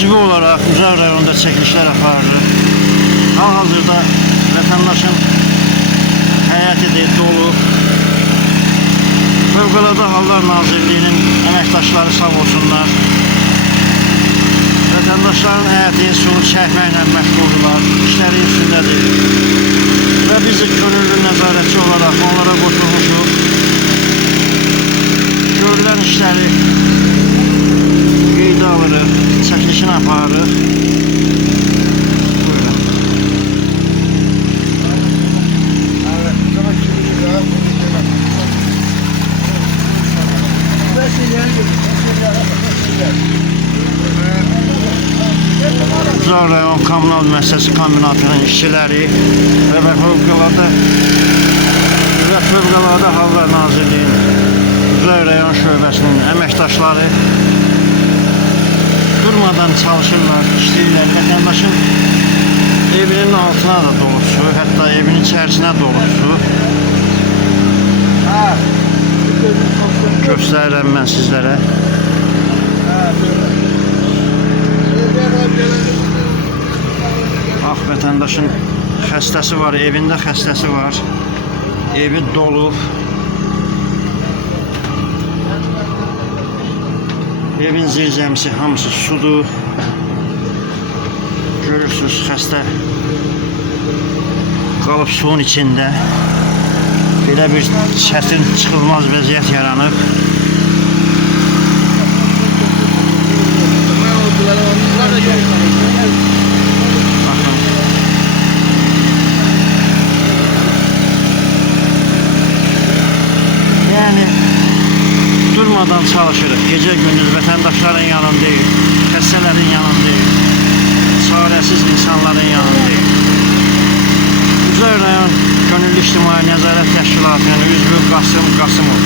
üzvü olaraq Uzaq rayonunda çəkilişlər aparırıq. Hal-hazırda vətəndaşın həyəti dolu. Fövqəladə Hallar Nazirliyinin əməkdaşları sağ olsunlar. Vətəndaşların həyəti suyunu çəkməklə məşğuldurlar. İşləri üstündədir. Və biz könüllü nəzarətçi olaraq onlara qoşulmuşuq. Görülən işləri qeydə alırıq, çəkilişini aparırıq. Buyurun. Uzaq rayon kommunal müəssisəsi kombinatının işçiləri və Fövqəladə Hallar Nazirliyinin Uzaq rayon şöbəsinin əməkdaşları durmadan çalışırlar, işləyirlər. Vətəndaşın evinin altına da dolu su, hətta evinin içərisinə dolu su. Göstərirəm mən sizlərə. Bax, vətəndaşın xəstəsi var, evində xəstəsi var. Evi dolu. Evin zirzəmisi hamısı sudur. Görürsünüz, xəstə qalıb suyun içində. Belə bir çətin, çıxılmaz vəziyyət yaranıb. Yəni durmadan çalışırıq. Gecə gündüz vətəndaşların yanındayıq, xəstələrin yanındayıq, çarəsiz insanların yanındayıq. Uzaq rayon Könüllü İctimai Nəzarət Təşkilatının üzvü Qasım Qasımov.